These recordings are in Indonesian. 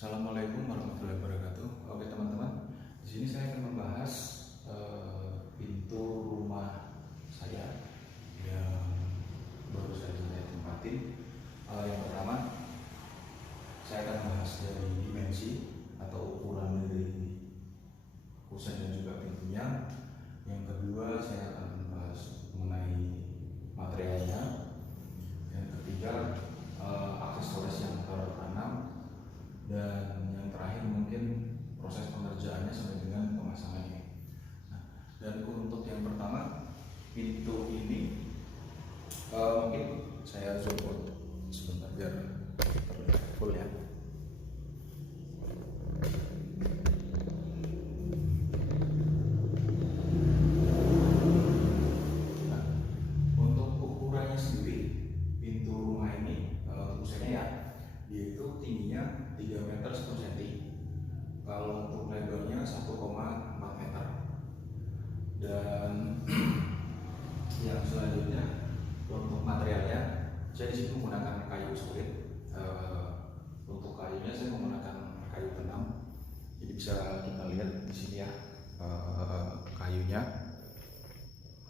Assalamualaikum warahmatullahi wabarakatuh. Oke teman-teman, di sini saya akan membahas pintu rumah saya yang baru saja saya tempatin. Yang pertama, saya akan membahas dari dimensi atau ukuran dari kusen dan juga pintunya. Yang kedua, saya akan membahas mengenai materialnya. Yang ketiga, aksesoris yang tertanam. Dan yang terakhir mungkin proses pengerjaannya sampai dengan pemasangannya. Nah, dan untuk yang pertama, pintu ini mungkin saya zoom out sebentar biar terlihat full ya. Nah, untuk ukurannya sendiri, pintu rumah ini ukurannya ya, dia itu tingginya 3 meter 10 cm. Kalau untuk lebarnya 1,4 meter. Dan yang selanjutnya untuk materialnya, saya di sini menggunakan kayu solid. Untuk kayunya saya menggunakan kayu tenam. Jadi bisa kita lihat di sini ya, kayunya.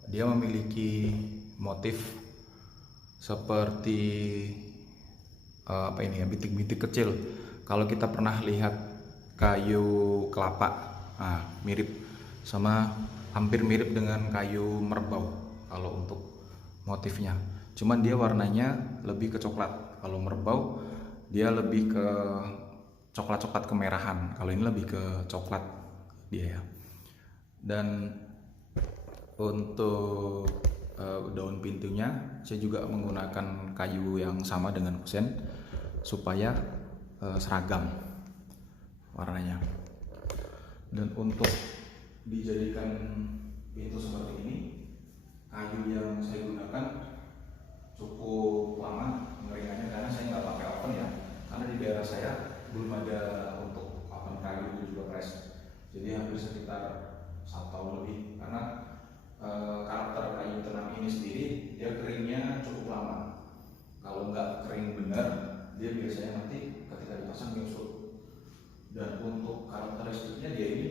Dia memiliki motif seperti apa ini ya, bintik-bintik kecil. Kalau kita pernah lihat kayu kelapa, mirip sama, hampir mirip dengan kayu merbau kalau untuk motifnya. Cuman dia warnanya lebih ke coklat. Kalau merbau dia lebih ke coklat-coklat kemerahan. Kalau ini lebih ke coklat dia ya. Dan untuk daun pintunya saya juga menggunakan kayu yang sama dengan kusen supaya seragam warnanya. Dan untuk dijadikan pintu seperti ini, kayu yang saya gunakan cukup lama pengeringannya karena saya nggak pakai oven ya, karena di daerah saya belum ada untuk oven kayu dan juga press. Jadi hampir sekitar 1 tahun lebih, karena karakter kayu tenam ini sendiri dia keringnya cukup lama. Kalau nggak kering benar, dia biasanya nanti ketika dipasang nyusut. Dan untuk karakteristiknya dia ini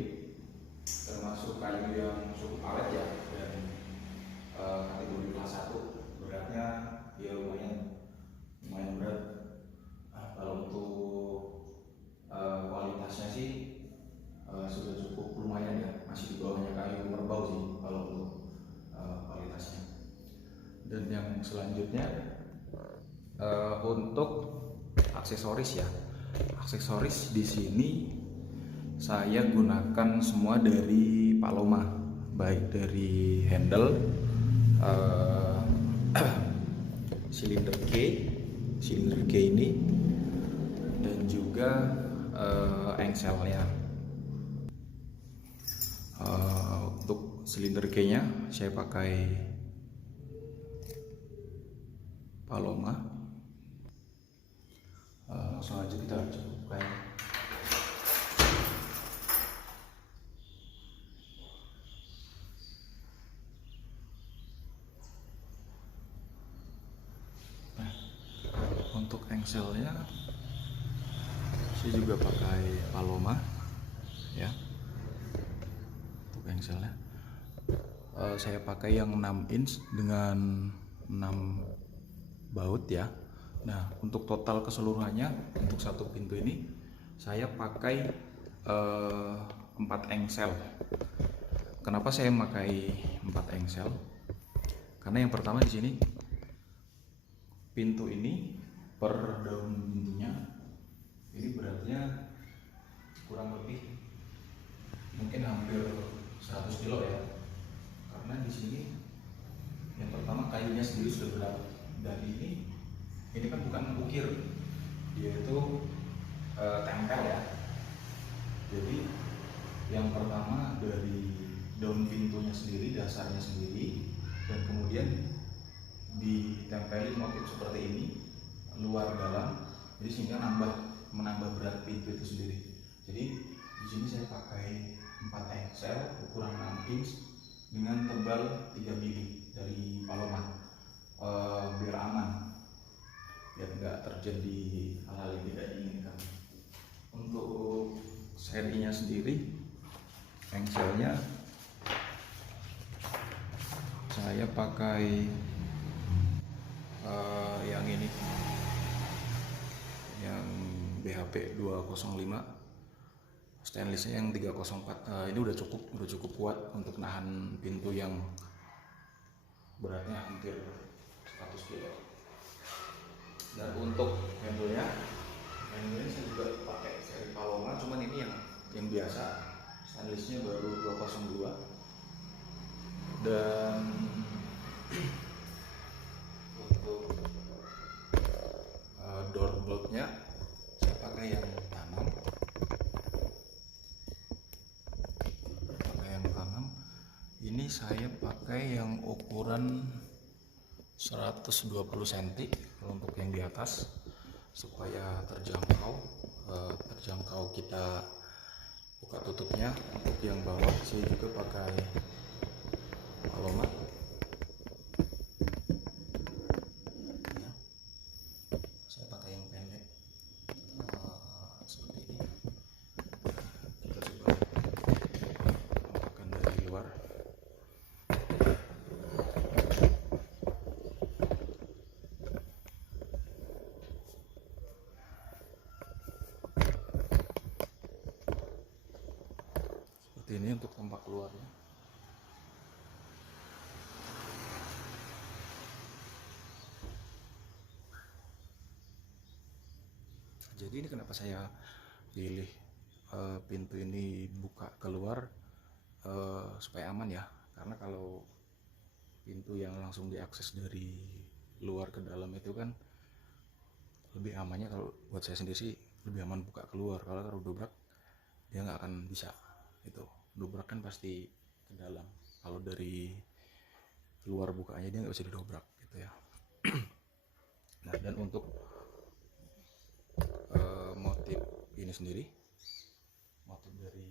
termasuk kayu yang cukup awet ya, dan kategori kelas 1. Beratnya ya lumayan berat. Kalau untuk kualitasnya sih sudah cukup lumayan ya, masih di bawahnya kayu merbau sih kalau untuk kualitasnya. Dan yang selanjutnya untuk aksesoris ya. Aksesoris di sini saya gunakan semua dari Paloma, baik dari handle, silinder K ini, dan juga engselnya. Untuk silinder K-nya saya pakai Paloma. Langsung aja kita cukupkan. Nah, untuk engselnya saya juga pakai Paloma ya. Untuk engselnya saya pakai yang 6 inch dengan 6 baut ya. Nah, untuk total keseluruhannya untuk satu pintu ini saya pakai 4 engsel. Kenapa saya memakai 4 engsel? Karena yang pertama di sini pintu ini per daun pintunya ini beratnya kurang lebih mungkin hampir 100 kilo ya. Karena di sini yang pertama kayunya sendiri sudah berat, dan ini kan bukan ukir, dia itu tempel ya. Jadi yang pertama dari daun pintunya sendiri, dasarnya sendiri, dan kemudian ditempelin motif seperti ini, luar dalam, jadi sehingga menambah berat pintu itu sendiri. Jadi di sini saya pakai 4 engsel ukuran 6 inch dengan tebal 3 mili dari Paloma, biar aman, biar nggak terjadi hal-hal yang tidak diinginkan. Untuk serinya sendiri, engselnya saya pakai yang ini, yang BHP 205, stainlessnya yang 304. Ini udah cukup kuat untuk nahan pintu yang beratnya hampir 100 kilo. Dan untuk handle-nya saya juga pakai seri Paloma, cuman ini yang biasa, stainlessnya baru 202. Dan untuk door blocknya saya pakai yang tanam. Ini saya pakai yang ukuran 120 cm untuk yang di atas, supaya terjangkau kita buka tutupnya. Untuk yang bawah saya juga pakai Paloma ya. Saya pakai yang pendek seperti ini. Kita coba tampakkan dari luar. Ini untuk tampak keluarnya. Jadi ini kenapa saya pilih pintu ini buka keluar, supaya aman ya. Karena kalau pintu yang langsung diakses dari luar ke dalam itu kan lebih amannya, kalau buat saya sendiri sih lebih aman buka keluar. Kalau dobrak dia nggak akan bisa. Itu dobrak kan pasti ke dalam, kalau dari luar bukanya dia nggak bisa didobrak gitu ya. Nah, dan untuk motif ini sendiri, motif dari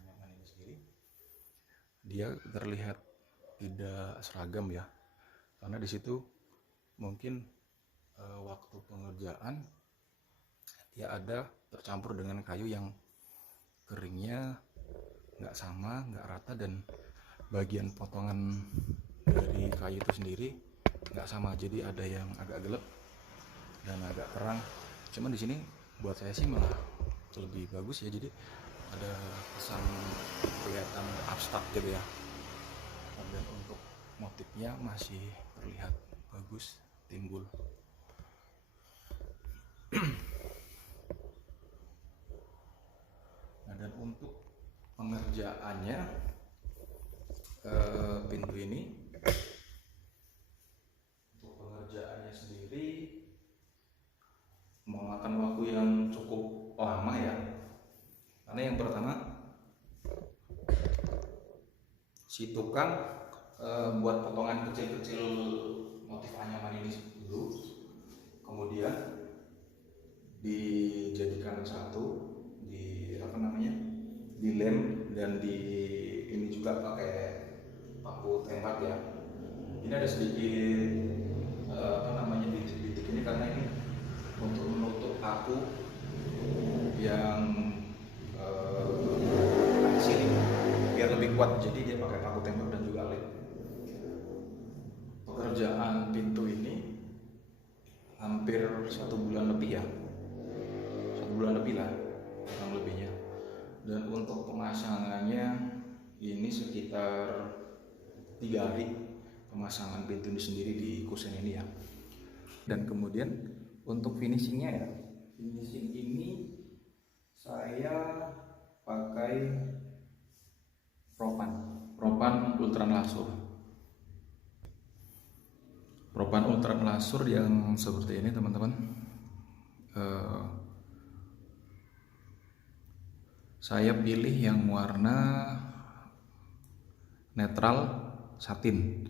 anyaman ini sendiri, dia terlihat tidak seragam ya, karena di situ mungkin waktu pengerjaan dia ada tercampur dengan kayu yang keringnya nggak sama, nggak rata, dan bagian potongan dari kayu itu sendiri nggak sama. Jadi ada yang agak gelap dan agak terang. Cuman di sini buat saya sih malah lebih bagus ya. Jadi ada kesan kelihatan abstrak gitu ya. Dan untuk motifnya masih terlihat bagus timbul. Nah, dan untuk pengerjaannya pintu ini, untuk pengerjaannya sendiri memakan waktu yang cukup lama ya. Karena yang pertama, si tukang buat potongan kecil-kecil motif anyaman ini dulu, kemudian dijadikan satu, dilem, dan ini juga pakai paku tembak ya. Ini ada sedikit bintik-bintik ini karena ini untuk menutup paku yang sini biar lebih kuat, jadi dia pakai paku tembak dan juga lem. Pekerjaan pintu ini hampir 1 bulan lebih ya, 1 bulan lebih lah kurang lebihnya. Dan untuk pemasangannya ini sekitar 3 hari pemasangan pintu ini sendiri di kusen ini ya. Dan kemudian untuk finishingnya ya, finishing ini saya pakai Propan Ultran Lasur. Propan Ultran Lasur yang seperti ini teman-teman. Saya pilih yang warna netral satin,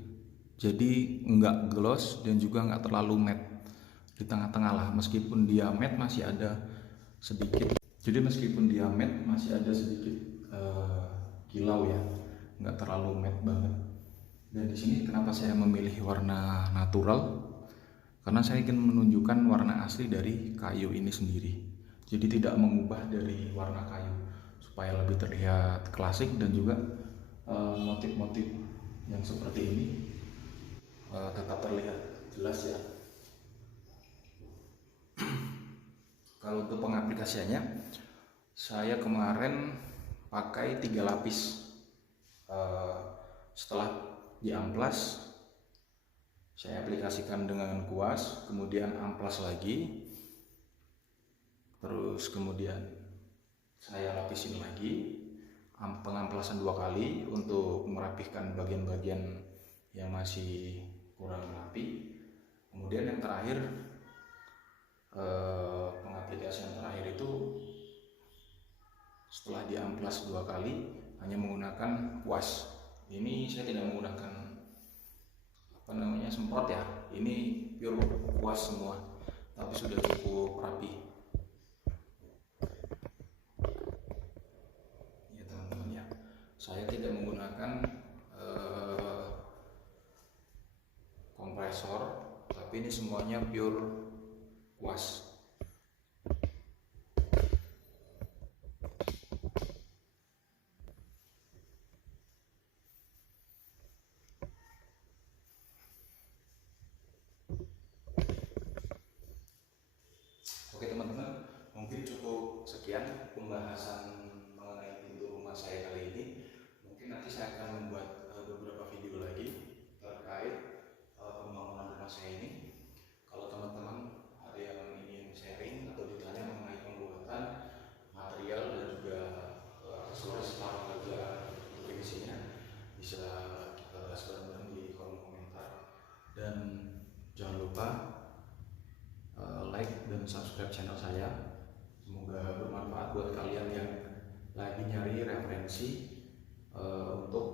jadi nggak gloss dan juga nggak terlalu matte, di tengah-tengah lah. Meskipun dia matte masih ada sedikit, kilau ya, nggak terlalu matte banget. Dan di sini kenapa saya memilih warna natural, karena saya ingin menunjukkan warna asli dari kayu ini sendiri. jadi tidak mengubah dari warna kayu, supaya lebih terlihat klasik dan juga motif-motif yang seperti ini tetap terlihat jelas ya. Kalau untuk pengaplikasiannya, saya kemarin pakai 3 lapis. Setelah diamplas, saya aplikasikan dengan kuas, kemudian amplas lagi, terus kemudian saya lapisin lagi, pengamplasan 2 kali untuk merapihkan bagian-bagian yang masih kurang rapi. Kemudian yang terakhir, pengaplikasian terakhir itu setelah diamplas 2 kali hanya menggunakan kuas. Ini saya tidak menggunakan semprot ya, ini pure kuas semua, tapi sudah cukup rapi ya teman-teman ya. Saya tidak menggunakan kompresor, tapi ini semuanya pure kuas. Oke teman-teman, mungkin cukup sekian pembahasan mengenai pintu rumah saya kali ini. Mungkin nanti saya akan membuat beberapa video lagi terkait pembangunan rumah saya ini. Kalau teman-teman ada yang ingin sharing atau ditanya mengenai pembuatan material dan juga aksesoris para untuk isinya, bisa kita bahas bareng-bareng di kolom komentar. Dan jangan lupa like dan subscribe channel saya. Semoga bermanfaat buat kalian yang lagi nyari referensi untuk